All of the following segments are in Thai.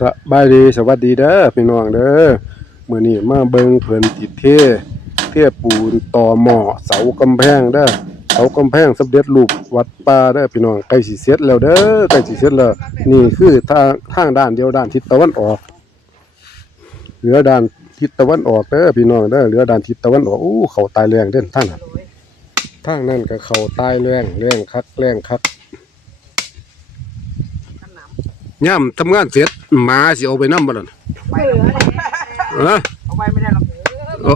สบายดีสวัสดีเด้อพี่น้องเด้อมื้อนี้มาเบิ่งเพิ่นติดเทเทปูนต่อหม้อเสากำแพงเด้อเสากำแพงสำเร็จรูปวัดป่าเด้อพี่น้องใกล้สิเสร็จแล้วเด้อใกล้สิเสร็จแล้วนี่คือทางทางด้านเดียวด้านทิศตะวันออก เหลือด้านทิศตะวันออกเด้อพี่น้องเด้อเหลือด้านทิศตะวันออกอู้เขาตายแรงเด้อทางนั้นทางนั้นก็เขาตายแรงแรงคักแรงคัก ย่ำทำงานเสร็จหมาสิเอาไปนำบ่ล่ะไปแล้วฮะเอาไปไม่ได้หรอกโอ้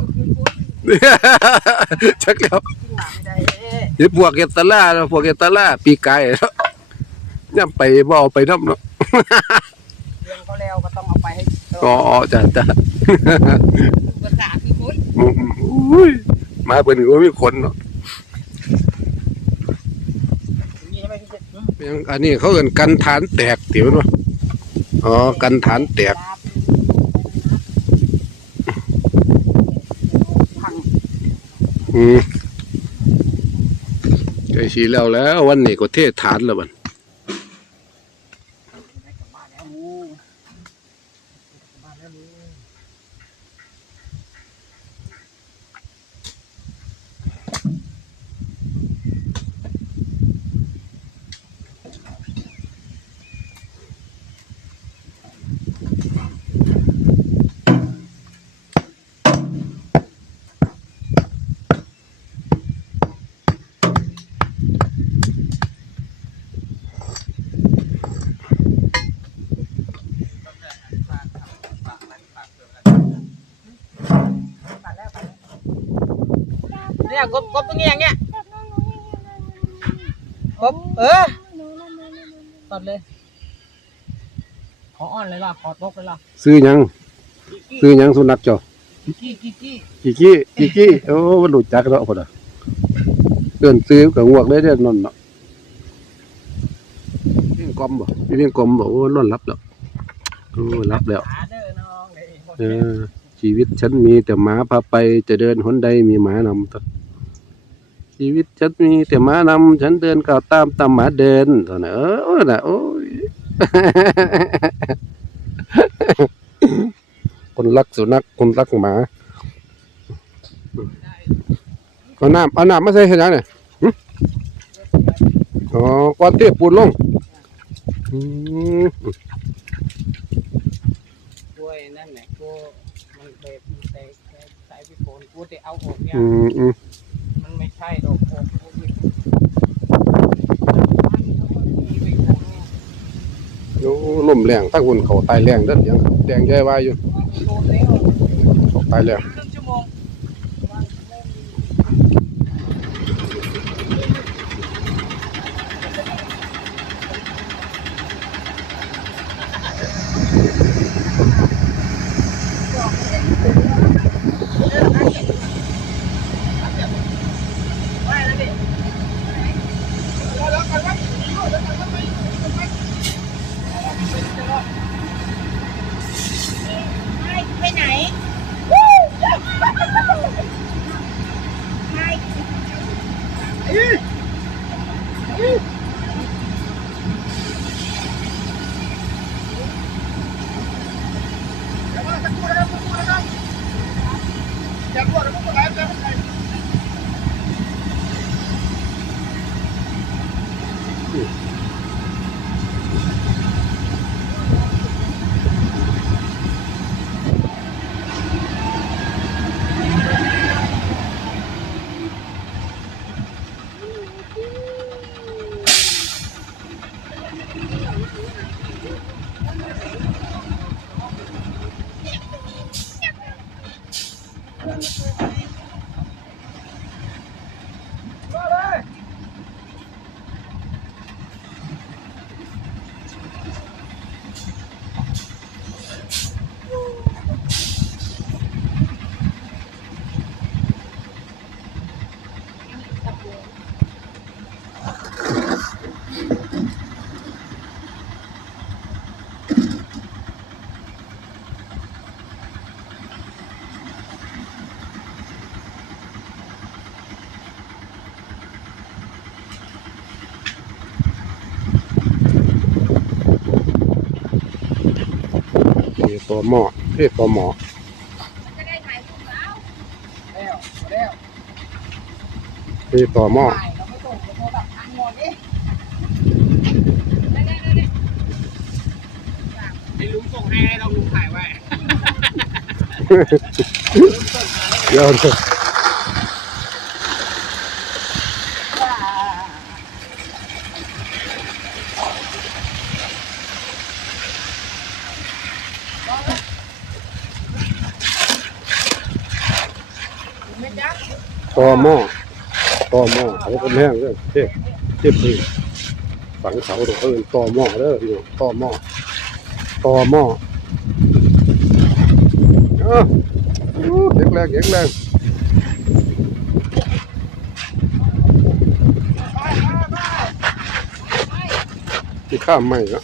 ชักแล้วกินหมาไม่ได้เฮ็ดพวกเฮ็ดตะล่าเนาะพวกเฮ็ดตะล่าปีกายเนาะย่ำไปบ่เอาไปนำเนาะเลี้ยงเขาแล้วก็ต้องเอาไปให้อ๋อจ้ะจ้ะภาษาที่พุทธอืมอุ้ยหมาเพิ่นก็มีขนเนาะนี่ใช่ไหมพี่เจ๊ยังอันนี้เขาเอิ้นกันฐานแตกติมันว่า อ๋อ กันฐานแตก พังอืมใจสีแล้วแล้ววันนี้ก็เทศฐานแล้วบัน ยกบกบตรงนี้อย่างเงี้ยกบเออตัดเลย ขออ่อนเลยล่ะ ขอตกเลยล่ะ ซื้อหยัง ซื้อหยังสุนัขเจ้ากี้กี้กี้กิกี้กิกี้โอ้มันรู้จักแล้วพุ่นน่ะเอิ้นซื้อกับงวกเลยเด้อนั่นเนาะเพียงกลมบ่มีเพียงกลมบ่โอ้นอนหลับแล้วโอ้หลับแล้วหาเด้อน้องเลยเออชีวิตฉันมีแต่หมาพาไปจะเดินหนใดมีหมานำต ชีวิตฉันมีแต่หมานำฉันเดินก้าวตามตามหมาเดินเท่านั้นเออน่ะโอ้ยคนรักสุนัขคนรักหมาเอาน้ำเอาน้ำมาใส่ขยังเนี่ยหึอ๋อก้อนเทปูนลงอืมกล้วยนั่นแหละกูมันเบบมันเตะใส่พี่โคนกูจะเอาออกเนี่ยอืมอืม ไม่ใช่ดอกโอกกูไม่โอ้ลมแรงตั้งคนเขาตายแรงเด้อยังแดงแย่วายอยู่เขาตายแรง ต่อหม้อเทต่อหม้อจะได้ถ่ายรูปแล้วแล้วแล้วเทต่อหม้อถ่ายเราไม่ส่งโทรศัพท์ทางหมดดิได้ได้ได้ได้ไอ้ลุงส่งให้ให้เราลุงถ่ายไว้เดี๋ยวเดี๋ยว ไม่จับ ต่ อหม้อต่อหม้อเขากำแพงเด้อเทเทพื้นฝังเสาตรงเอิ้นต่อหม้อเด้อพี่น้องต่อหม้อต่อหม้อเออเก็กแรงเก็กแรงที่ข้ามไม่ละ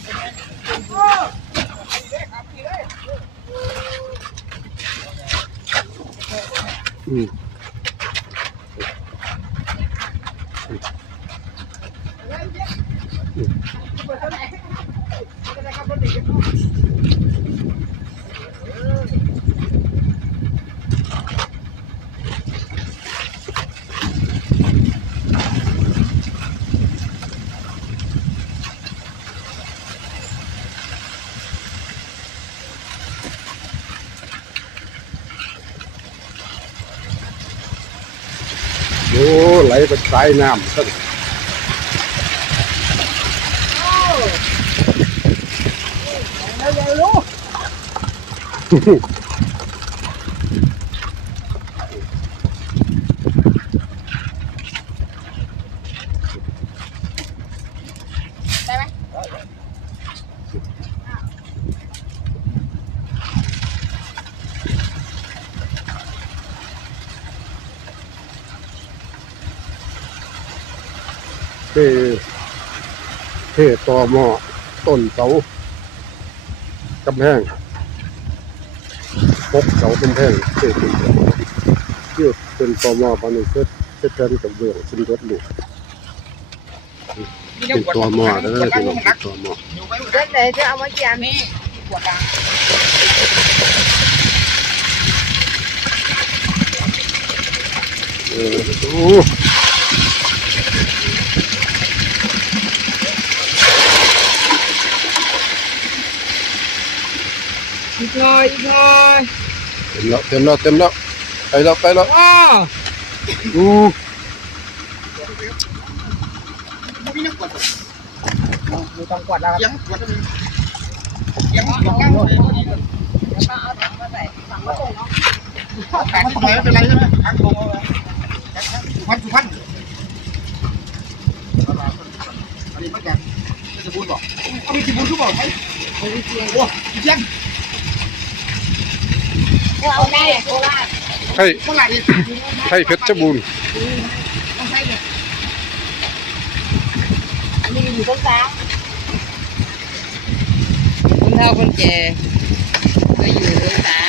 อืม โอ้ เป็นสายน้ำซะแล้วยังรู้ ได้ไหม เทเท ต่อหม้อต้นเสากำแพงพกเสากำแพงเทเป็นต่อหม้อเพื่อเป็นต่อหม้อปานนี้เพื่อเพื่อกันกับเบื้องขึ้นรถลูกเป็นต่อหม้อเด้อพี่น้องเป็นต่อหม้อเด็กไหนจะเอามาเกี่ยมนี่ปวดดังเออโอ้อีกหน่อยอีกหน่อยเต็มแล้วเต็มแล้วเต็มแล้วไปแล้วไปแล้วอ้ออู้ดูต้องกวาดแล้วครับแล้วก็เอาถังมาใส่ถังมาส่งเนาะไม่เป็นไรใช่ไหมทักลงเอาไว้สุพรรณสุพรรณอั นนี้มาจากเพชรบูรณ์บอกเอาไปจิบูรณ์ทุกบอกไหมโอ้โหอีกยัง เอาได้โคราชให้เมื่อไหร่ให้เพชรบูรณ์ต้องใช้เนี่ยอันนี้อยู่ต้นสาคนเฒ่าคนแก่ก็อยู่ต้นสา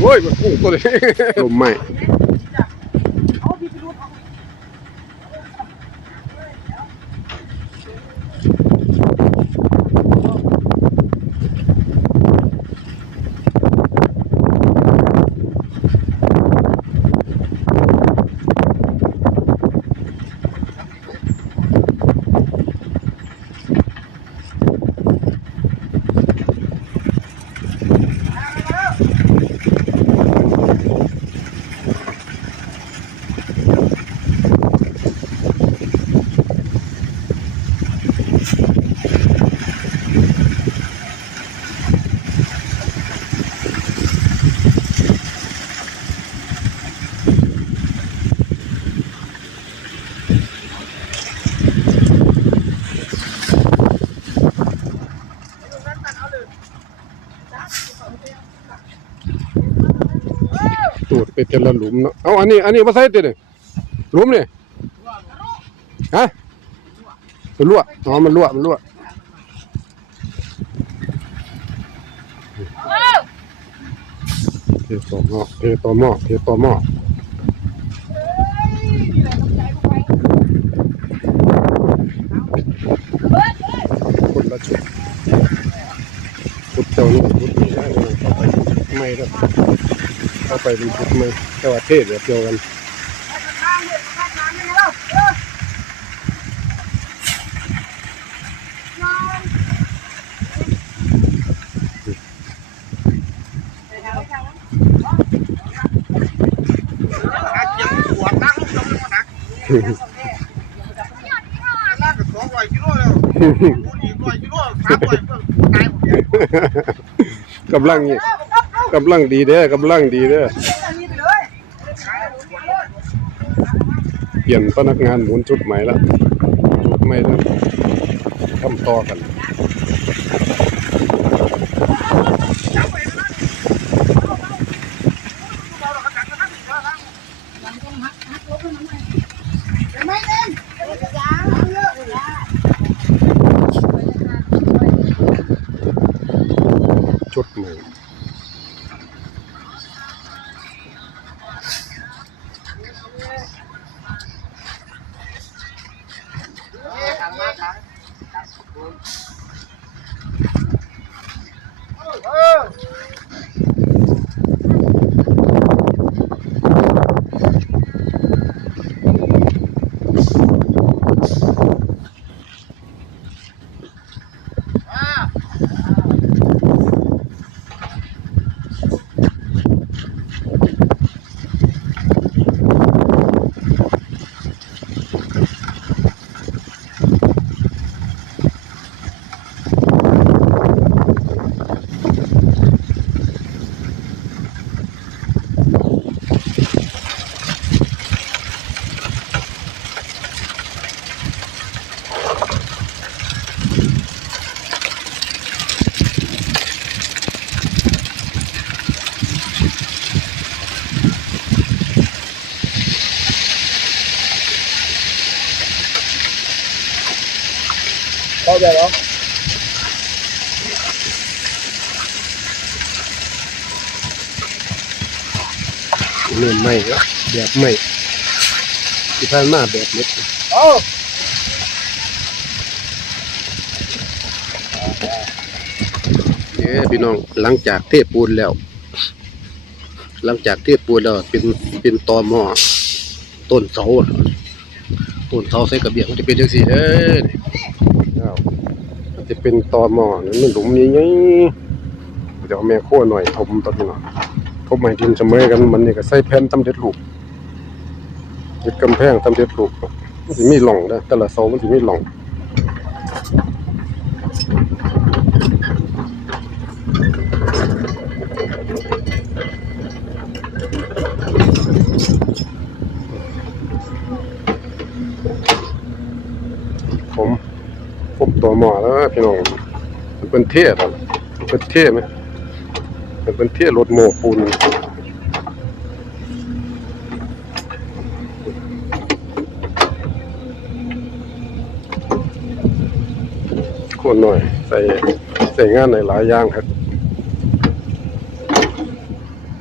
โอ้ยมันพุ่งตัวเลยลมไหม้ ตูดไปเทละหลุมเนาะเอาอันนี้อันนี้มาใส่ติเนี่ยหลุมเนี่ยฮะมันรั่วอ๋อมันรั่วมันรั่วเทต่อหม้อเทต่อหม้อเทต่อหม้อคนละชุดพุทธเจ้านี่พุทธนี่ได้เลยต่อไปไม่ก็ต่ อไปเป็นพุทธไม่แต่ว่าเทศแบบเดียวกันหาเกียงหัวตั้งลงมาหนักล่างกับสองร้อย กำลังดีเด้อกำลังดีเด้อเปลี่ยนพนักงานหมุนชุดใหม่ละชุดใหม่แล้วทำต่อกัน ไม่เล่นยางเยอะยา ชุดใหม่ ทางมาทางเออ เข้าใจแล้วเริ่มใหม่แล้วแบบใหม่ที่ผ่านมาแบบเล็กโอ้เอ้พี่น้องหลังจากเทปูนแล้ว หลังจากเทปูนแล้วเป็นเป็นตอหม้อต้นเสาอะต้นเสาใส่กระเบียงมันจะเป็นจังซี่เด้อนี่อ้าวมัน จะเป็นตอหมอนั่นหลุมใหญ่เดี๋ยวเอาแม่โค่หน่อยถมตอนนี้เนาะถมให้ดินเสมอกันมันนี่ก็ใส่แผ่นตำเร็จรูปเฮ็ดกำแพงตำเร็จรูปมันสิมีหล่องเด้แต่ละเสามันสิมีหล่อง ผมัวหมอแล้วพี่น้องมันเป็นเท่ครับมันเป็นเท่ไหมมันเป็นเท่รถโมปูนคนหน่อย ใส่ใส่งานในหลายอย่างครับ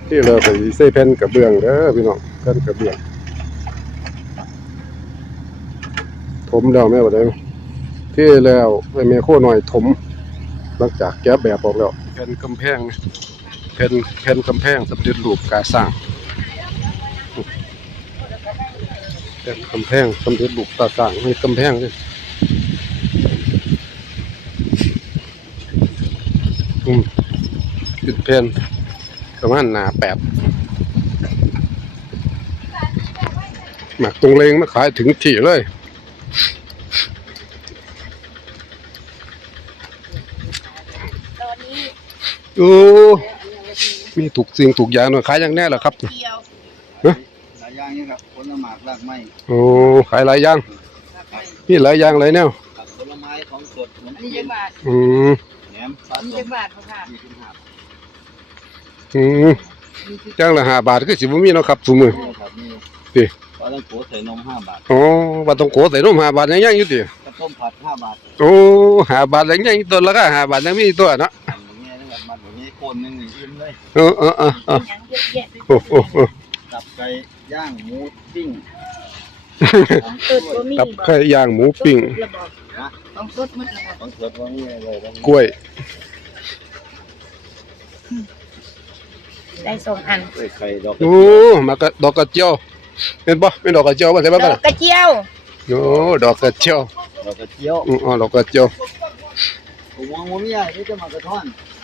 ที่เราใส่ใส่แผ่นกระเบื้องเด้อพี่น้องแผ่นกระเบื้องถมแล้วแม่บ่ได้ ที่แล้วไอ้เมโคหน่อยถม หลังจากแก้แบบออกแล้วแผ่นกำแพงแผ่นแผ่นกำแพงสำเร็จรูปกาสร้างแผ่นกำแพงสำเร็จรูปตาสร้างให้กำแพงเลยอืมเป็นแผ่นประมาณหนาแปดหมักตรงเลงมาขายถึงที่เลย ตอนนี้ โอ้มีถูกสิ่งถูกอย่างหน่อยขายอย่างแน่เหรอครับเดียวหลายอย่างนี่ครับผลไม้รากไม้โอ้ขายหลายอย่างราคามีหลายอย่างหลายแนวครับผลไม้ของสดขนมอันนี้จีเจ็นดบาทอืมแหนมปลาอันนี้ส้เจ็มดบาทค่ะยี่สิบห้าอืมอย่างละห้าบาทคือสิบ่มีเนาะครับซุมื้อครับนี่ติ ปลาต้องโกใส่นมห้าบาทอ๋อว่าต้องโกใส่นมห้าบาทยังยังอยู่ติกระต้มผัดห้าบาทโอ้ห้าบาทยังยังอยู่ตัวละก็ห้าบาทยังมีอีกตัวเนาะ คนหนึงนี่อิ่มเลยเออเออเออเอออย่างเยอะแยะโอ้โอ้โอ้ตับไก่ย่างหมูปิ้งของตึกก็มีกับไข่ย่างหมูปิ้งระบอกนะต้องสดมันนะคะต้องเกิดว่ามีอะไรบ้างกล้วยได้สองอันเอ้ยไข่ดอกโอ้มากระดอกกระเจียวเป็นบ่เป็นดอกกระเจียวบ่ใช่บ่ดกันอกกระเจียวโอ้ดอกกระเจียวดอกกระเจียวอืออ๋อดอกกระเจียวผมมองว่ามีอะไรนี่จะมากระท่อนนี่จะมากระท่อน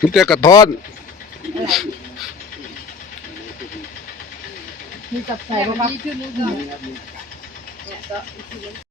มีแต่กระท้อน มีกับใส่บ้าง